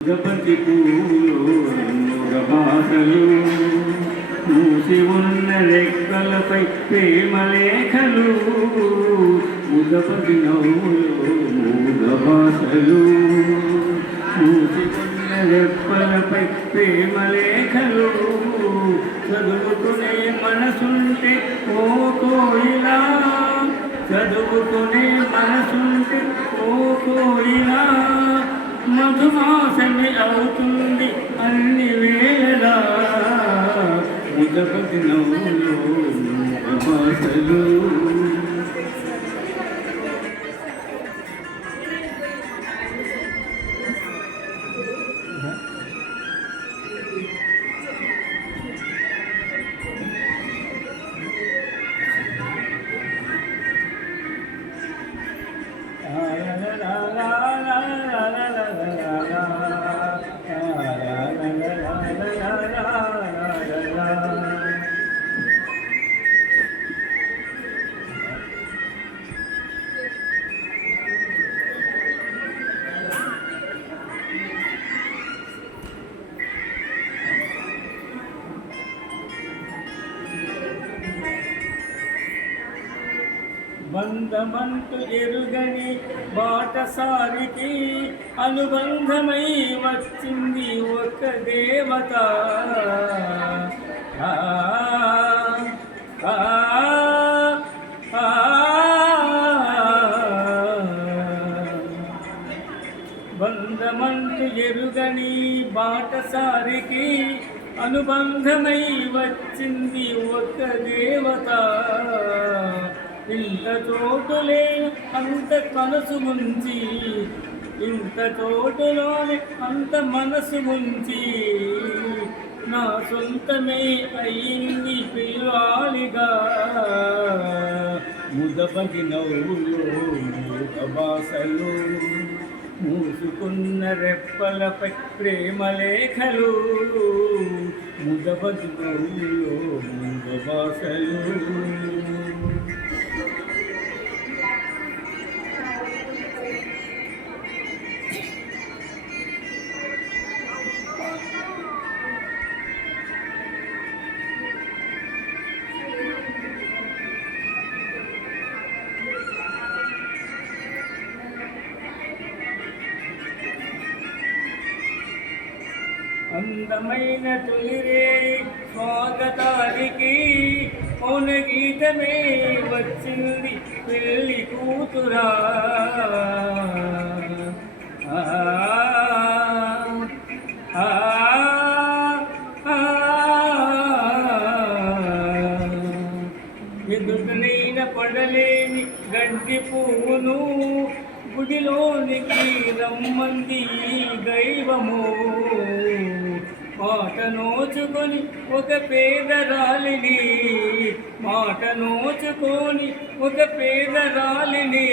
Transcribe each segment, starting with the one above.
గపతి పూలోరమాసలు మూసి ఉన్న రెక్కలపై ప్రేమలేఖలు ముదపతి నవ్వులో మూగభాషలు మూసి ఉన్న రెక్కలపై ప్రేమలేఖలు చదువుకునే మనసుంటే ఓ కోయిలా చదువుకునే మనసుంటే ఓ కోయిలా మధుమాసమి అవుతుంది అన్ని వేళలా ముదపతి నవ్వులో భాషలు బంధమంటూ ఎరుగని బాటసారికి అనుబంధమై వచ్చింది ఒక దేవత బంధమంటూ ఎరుగని బాటసారికి అనుబంధమై వచ్చింది ఒక దేవత ఇంత చోటులే అంత కనసు ముంచి ఇంత చోటులోనే అంత మనసు ముంచి నా సొంతమే అయింది పిల్వాలిగా ముదపతి నవ్వులో మూగభాషలు మూసుకున్న రెప్పలపై ప్రేమలేఖలు ముదపతి నవ్వులో మూగభాషలు అందమైన తొలిరే స్వాగతానికి పౌన గీతమే వచ్చింది పెళ్ళి కూతురా ఎదుటనైన పడలేని గడ్డి పువ్వును గుడిలోనికి రమ్మంది దైవము మాట నోచుకొని ఒక పేదరాలిని మాట నోచుకొని ఒక పేదరాలిని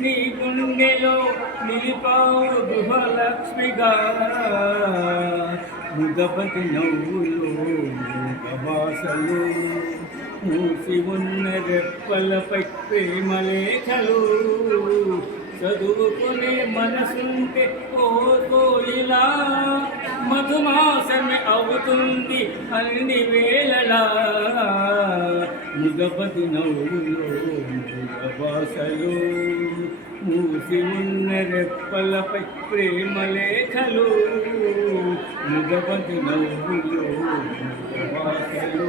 నీ గుండెలో నిలిపావు గృహలక్ష్మిగా ముదపతి నవ్వులో మూగభాషలు మూసి ఉన్న రెప్పలపై ప్రేమలేఖలు చదువుకునే మనసుంటే ఓ కోయిలా మధుమాసమి అవుతుంది అన్ని వేళలా ముదపతి నవ్వులో మూగభాషలు మూసి ఉన్న రెప్పలపై ప్రేమలేఖలు ముదపతి నవ్వులో మూగభాషలు